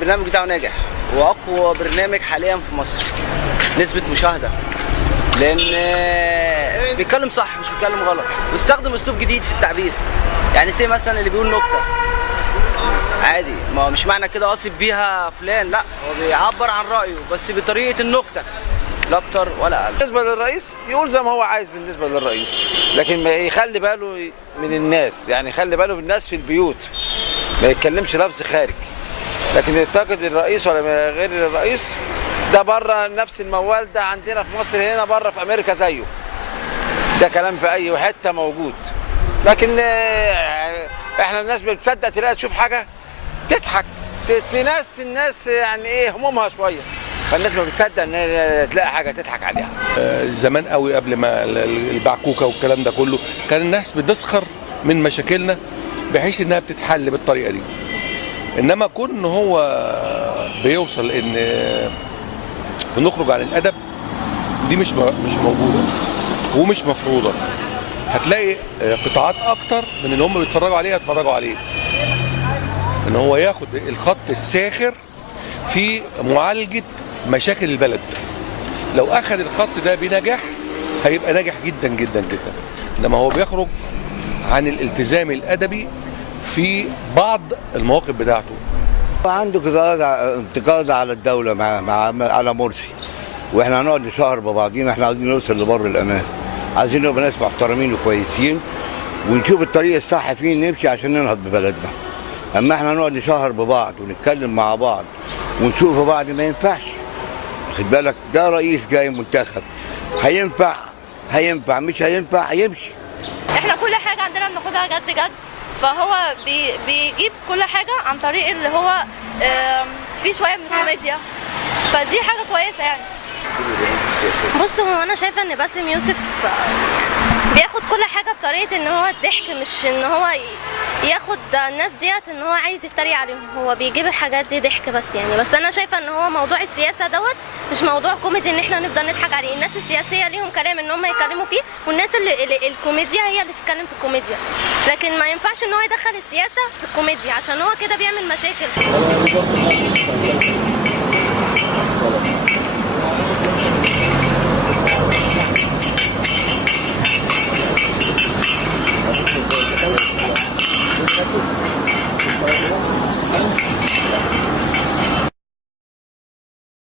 البرنامج بتاعه ناجح واقوى برنامج حاليا في مصر نسبة مشاهدة، لان بيتكلم صح مش بيتكلم غلط، بيستخدم اسلوب جديد في التعبير. يعني زي مثلا اللي بيقول نكتة عادي، ما مش معنى كده قاصد بيها فلان، لا هو بيعبر عن رأيه بس بطريقة النكتة لا اكتر ولا اقل. بالنسبه للرئيس يقول زي ما هو عايز بالنسبه للرئيس، لكن ما يخلي باله من الناس، يعني يخلي باله من الناس في البيوت، ما يتكلمش لفظ خارج. لكن يعتقد الرئيس ولا غير الرئيس ده بره نفس الموال ده عندنا في مصر هنا، بره في امريكا زيه، ده كلام في اي حته موجود. لكن احنا الناس بتصدق تلاقي تشوف حاجه تضحك، تنسي الناس يعني ايه همومها شويه، فالناس ما بتصدق ان تلاقي حاجه تضحك عليها. زمان قوي قبل ما البعكوكه والكلام ده كله كان الناس بتسخر من مشاكلنا بحيث انها بتتحل بالطريقه دي. انما كون ان هو بيوصل ان بنخرج عن الادب دي مش موجوده ومش مفروضه. هتلاقي قطاعات اكتر من اللي هم بيتفرجوا عليه يتفرجوا عليه، ان هو ياخد الخط الساخر في معالجه مشاكل البلد. لو اخذ الخط ده بنجاح هيبقى ناجح جدا جدا جدا. انما هو بيخرج عن الالتزام الادبي في بعض المواقف بتاعته. عنده انتقاد على الدوله على مرسي، واحنا هنقعد نشهر ببعضينا. احنا عايزين نوصل لبر الامان، عايزين نبقى ناس محترمين وكويسين ونشوف الطريق الصح فين نمشي عشان ننهض ببلدنا. اما احنا نقعد نشهر ببعض ونتكلم مع بعض ونشوف بعض ما ينفعش. خد بالك ده رئيس جاي منتخب، هينفع مش هينفع هيمشي. احنا كل حاجه عندنا بناخدها جد جد، فهو بيجيب كل حاجه عن طريق اللي هو فيه شويه من الكوميديا، فدي حاجه كويسه يعني. بص، هو انا شايفه ان باسم يوسف بياخد كل حاجه بطريقه ان هو الضحك، مش ان هو ياخد الناس ديت ان هو عايز يتريق عليهم. هو بيجيب الحاجات دي ضحك بس يعني. بس انا شايفه ان هو موضوع السياسه دوت مش موضوع كوميدي ان احنا نفضل نضحك عليه. الناس السياسيه ليهم كلام ان هم يتكلموا فيه، والناس اللي الكوميديا هي اللي تتكلم في الكوميديا. لكن ما ينفعش ان هو يدخل السياسه في الكوميديا عشان هو كده بيعمل مشاكل.